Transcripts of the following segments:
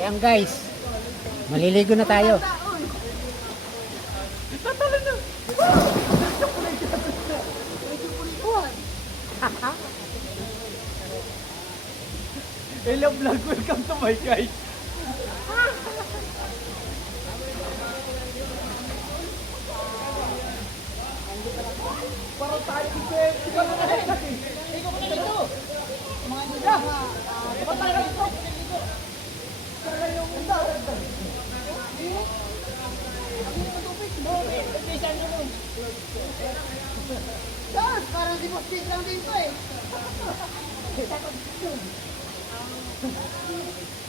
Ayan guys, maliligo na tayo. Hello vlog, welcome to my guys. Parang tayo dito eh. Ikaw na rin. Ikaw na dito. Mga nila. Ikaw tayo na dito. Kaya yung unda. Diyos, parang si Boss lang din to eh.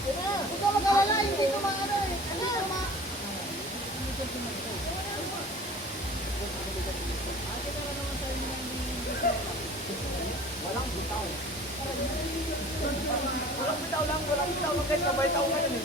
Huwag ka mag-alala, hindi ko ano eh. Hindi ko Walang bitaw. Walang bitaw lang guys. Sabay tao ngayon eh.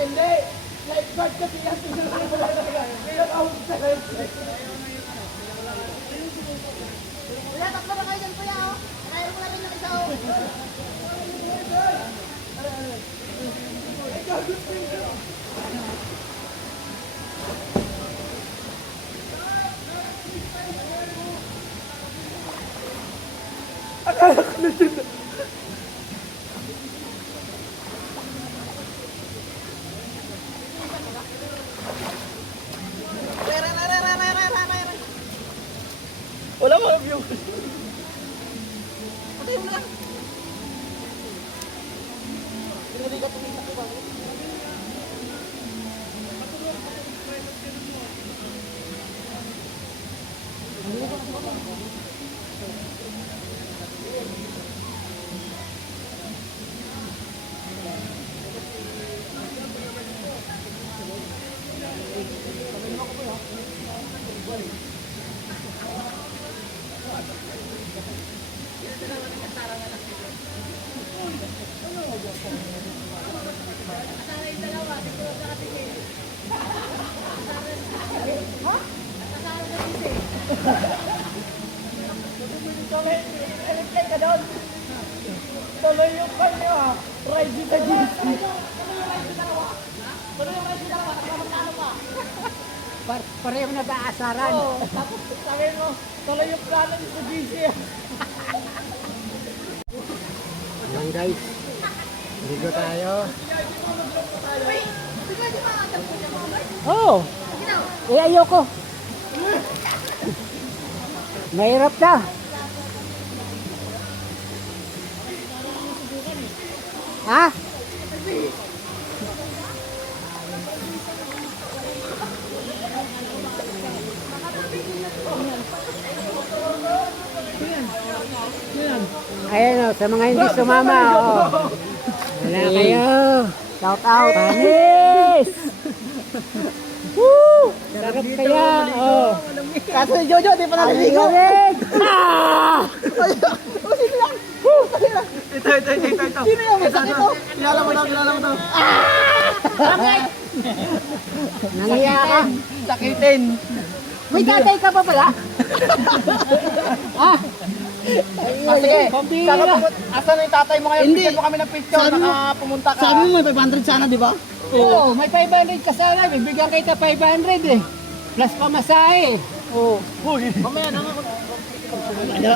Hindi! Lifeguard kasi yan. Ngayon ako sa Wala, tatlo na kayo dyan kuya oh. Kaya mo na rin yung isa oh. Akala ko na dyan. Wala mga viewers. Patay mo na lang. Hindi ka tumita ko ba? Tuloy yung kanya. Ride sa GC. Pareho nag-aasaran. Oo. Tapos sabi mo, tuloy yung plano niyo sa GC. Ayan guys, ligo tayo. Oh, ayoko. Mahirap na. Ha? Ayan o, sa mga hindi sumama. Oh. Wala kayo. Shout out. Panis! Woo! Sarap kaya. Oh. Kaso si Jojo, di pa naliligo. Galing! Ah! O, sino yan? Ito. Sino yan? May sakit to. Kilala mo daw. Nangiya ka. Sakitin. May tatay ka pa pala? Ah! Sige, asan na yung tatay mo ngayon? Hindi. mo kami ng picture, nakapumunta ka. Sabi mo may 500 sana, di ba? Oo, may 500 ka sana. Bibigyan kita 500 eh. Plus pamasahe. Oo. Mamaya na nga.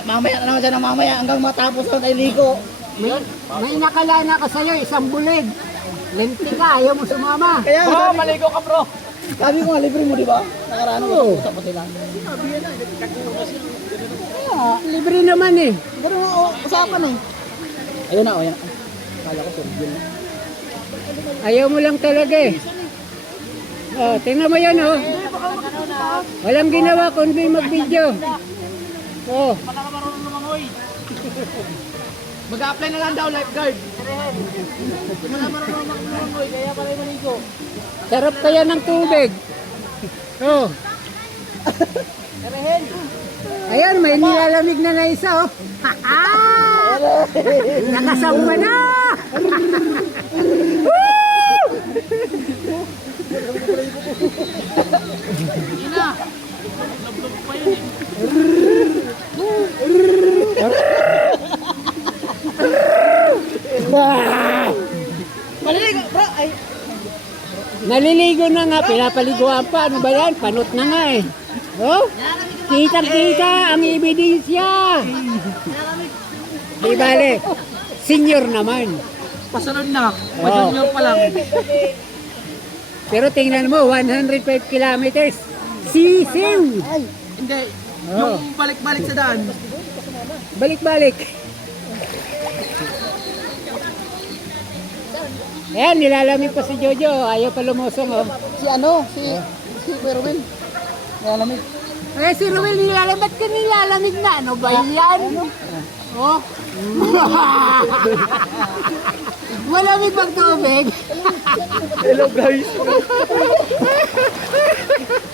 Mamaya na naman dyan ang mamaya hanggang matapos na tayo ligo. May nakalana ka sa'yo, isang bulig. Lenti ka, ayaw mo sumama. Kaya bro, maligo ka bro. Sabi ko nga, libre mo di ba? Nakaraan ko, usap pa sila. Ah, libre naman eh. Pero usapan eh. Ayun na, ayun. Kala ko surgeon. Ayaw mo lang talaga eh. Oh, tingnan mo yan oh. Walang ginawa kundi mag-video. Oh. Mag-apply na lang daw lifeguard. Hindi mo na marunong mag-lumangoy, kaya pala yung maligo. Sarap kaya ng tubig. Oh. Ayan, may nilalamig na isa oh. Nakasamba na! Maligo, bro. Ay, Naliligo na nga, pinapaliguan pa. Ano ba yan? Panot na nga eh. Oh? Kitang-kita ang ebidensya. Di bale, senior naman. pasunod na. Oh. Junior pa lang. Pero tingnan mo, 105 kilometers. Sisiw! Hindi. Oh. Yung balik-balik sa daan. Balik-balik. Ayan, nilalamig pa si Jojo. Ayaw pa lumusong oh. Si ano? Si Kuya Ruben. Nalamig. Eh, si Ruel nilalamig. Ba't ka nilalamig na? Ano ba yan? Oh. Malamig bang tubig? Hello guys.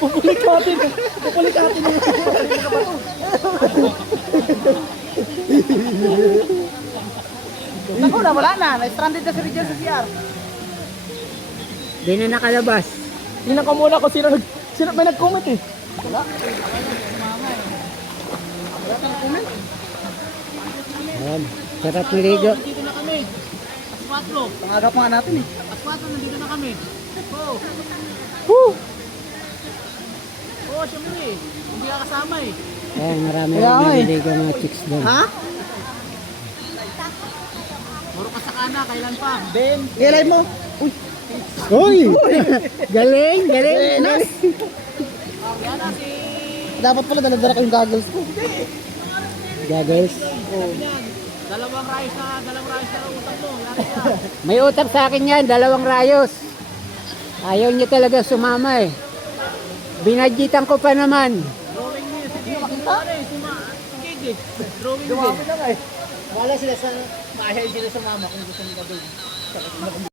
Pupulik natin. Pupulik natin. Naku na, wala na. Na-stranded na si Rizal sa CR. Di na nakalabas. Tingnan ko muna kung sino may nag-comment eh. Wala. Ayan, sarap maligo. Nandito na kami. Aswatro. Pangagap nga natin eh. Aswatro, nandito na kami. Oh. Woo! Oo, syempre eh. Hindi ka kasama eh. Ayan, marami Kaya nga eh. naliligo mga chicks doon. Ha? Puro ka sa kana, kailan pa? Ben. Kailan mo? Uy. Uy! Galing, galing. Nas. Yan na si... Dapat pala dala-dala ko yung goggles ko. Goggles. Dalawang rice na utang mo. Yari ka. May utang sa akin yan, 2 rayos. Ayaw niya talaga sumama eh. Binadjitan ko pa naman. Drawing niya. Sige, makita? Sige, drawing din. Wala sila sa... Maahay sila sa mama kung gusto nila doon.